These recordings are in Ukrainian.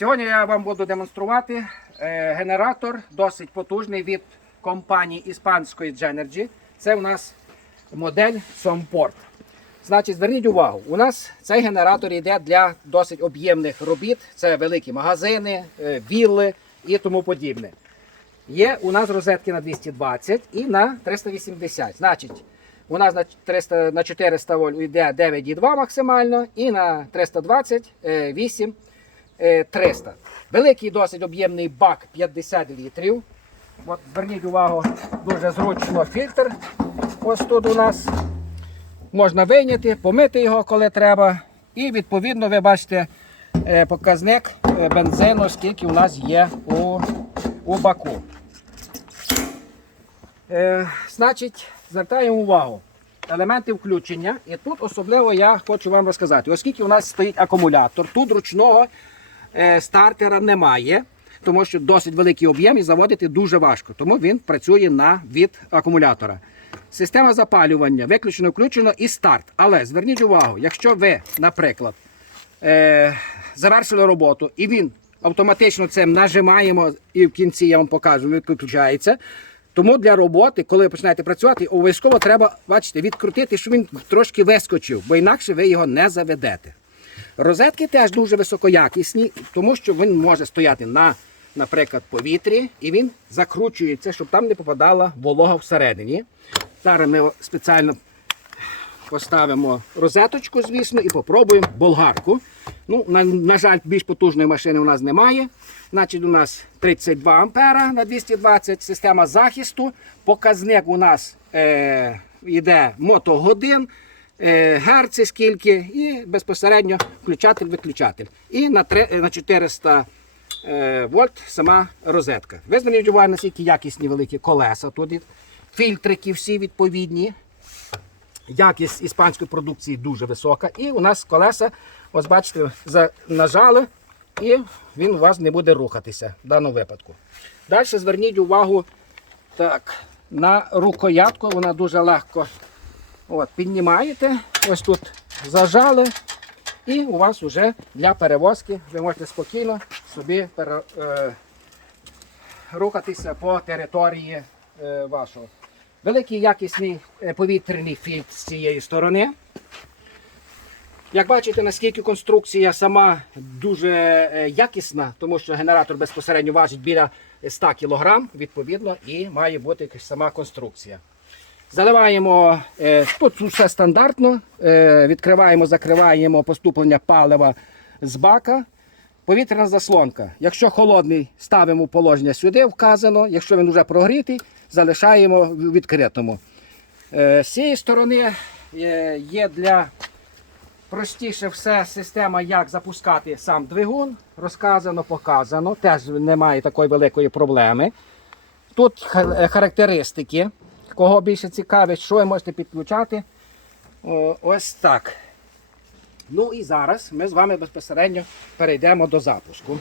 Сьогодні я вам буду демонструвати е, генератор досить потужний від компанії іспанської Genergy. Це у нас модель Somport. Значить, зверніть увагу, у нас цей генератор йде для досить об'ємних робіт. Це великі магазини, е, вілли і тому подібне. Є у нас розетки на 220 і на 380. Значить, у нас на 300, на 400 вольт йде 9,2 максимально, і на 320 е, 8 е, 300. Великий досить об'ємний бак 50 літрів. От, зверніть увагу, дуже зручно фільтр. Ось тут у нас можна вийняти, помити його, коли треба. І відповідно ви бачите е, показник е, бензину, скільки у нас є у, у баку. Е, значить, звертаємо увагу. Елементи включення. І тут особливо я хочу вам розказати, оскільки у нас стоїть акумулятор, тут ручного е, стартера немає, тому що досить великий об'єм і заводити дуже важко. Тому він працює на від акумулятора. Система запалювання виключено, включено і старт. Але зверніть увагу, якщо ви, наприклад, е, завершили роботу і він автоматично це нажимаємо, і в кінці я вам покажу, виключається. Тому для роботи, коли ви починаєте працювати, обов'язково треба, бачите, відкрутити, щоб він трошки вискочив, бо інакше ви його не заведете. Розетки теж дуже високоякісні, тому що він може стояти на, наприклад, повітрі, і він закручується, щоб там не попадала волога всередині. Зараз ми спеціально поставимо розеточку, звісно, і попробуємо болгарку. Ну, на, на жаль, більш потужної машини у нас немає. Значить, у нас 32 ампера на 220, система захисту. Показник у нас е, йде мотогодин, е, герці скільки, і безпосередньо включатель-виключатель. І на, три- на 400 е, вольт сама розетка. Ви зверніть увагу, наскільки якісні великі колеса тут. Фільтрики всі відповідні. Якість іспанської продукції дуже висока. І у нас колеса, ось бачите, нажали, і він у вас не буде рухатися в даному випадку. Далі зверніть увагу так, на рукоятку, вона дуже легко от, піднімаєте, ось тут зажали, і у вас вже для перевозки ви можете спокійно собі пере, е, рухатися по території е, вашого. Великий якісний е, повітряний фільтр з цієї сторони. Як бачите, наскільки конструкція сама дуже е, якісна, тому що генератор безпосередньо важить біля 100 кг, відповідно, і має бути сама конструкція. Заливаємо, е, тут все стандартно, е, відкриваємо, закриваємо поступлення палива з бака. Повітряна заслонка. Якщо холодний, ставимо положення сюди, вказано. Якщо він вже прогрітий, залишаємо в відкритому. Е, З цієї сторони є для простіше все система, як запускати сам двигун. Розказано, показано. Теж немає такої великої проблеми. Тут характеристики. Кого більше цікавить, що ви можете підключати. Ось так. Ну і зараз ми з вами безпосередньо перейдемо до запуску.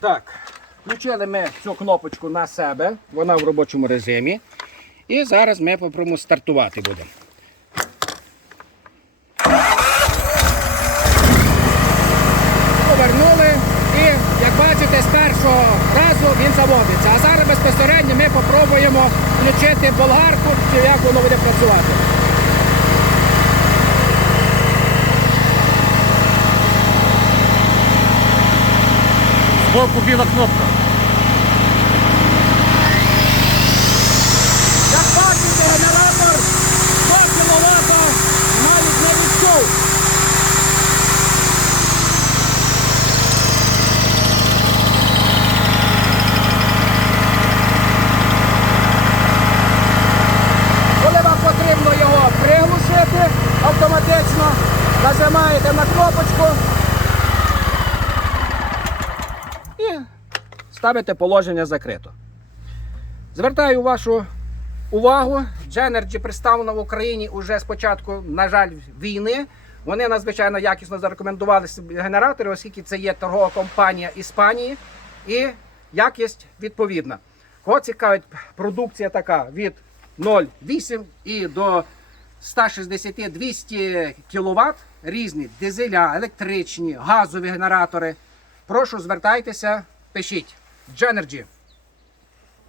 Так, включили ми цю кнопочку на себе, вона в робочому режимі. І зараз ми попробуємо стартувати будемо. Повернули і, як бачите, з першого разу. А зараз безпосередньо ми попробуємо включити болгарку, чи як воно буде працювати. Збоку біла кнопка. Як бачите, генератор 100 кВт навіть не відчув. Коли вам потрібно його приглушити, автоматично нажимаєте на кнопочку і ставите положення закрито. Звертаю вашу увагу. Genergy представлена в Україні уже з початку, на жаль, війни. Вони надзвичайно якісно зарекомендували генератори, оскільки це є торгова компанія Іспанії і якість відповідна. Кого цікавить продукція така від 0,8 і до 160-200 кВт, різні дизеля, електричні, газові генератори. Прошу звертайтеся, пишіть. Дженерджі.